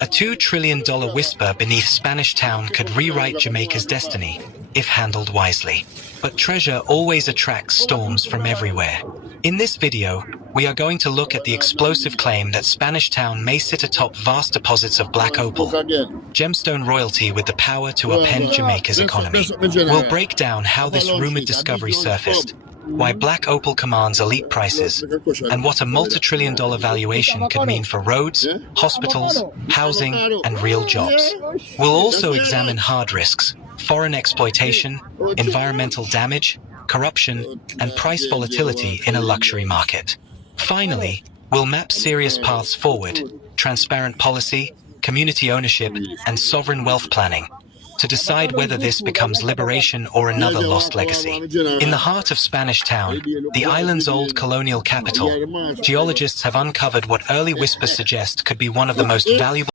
A $2 trillion whisper beneath Spanish Town could rewrite Jamaica's destiny, if handled wisely. But treasure always attracts storms from everywhere. In this video, we are going to look at the explosive claim that Spanish Town may sit atop vast deposits of black opal, gemstone royalty with the power to upend Jamaica's economy. We'll break down how this rumored discovery surfaced, why black opal commands elite prices, and what a multi-trillion-dollar valuation could mean for roads, hospitals, housing, and real jobs. We'll also examine hard risks, foreign exploitation, environmental damage, corruption, and price volatility in a luxury market. Finally, we'll map serious paths forward, transparent policy, community ownership, and sovereign wealth planning, to decide whether this becomes liberation or another lost legacy. In the heart of Spanish Town, the island's old colonial capital, geologists have uncovered what early whispers suggest could be one of the most valuable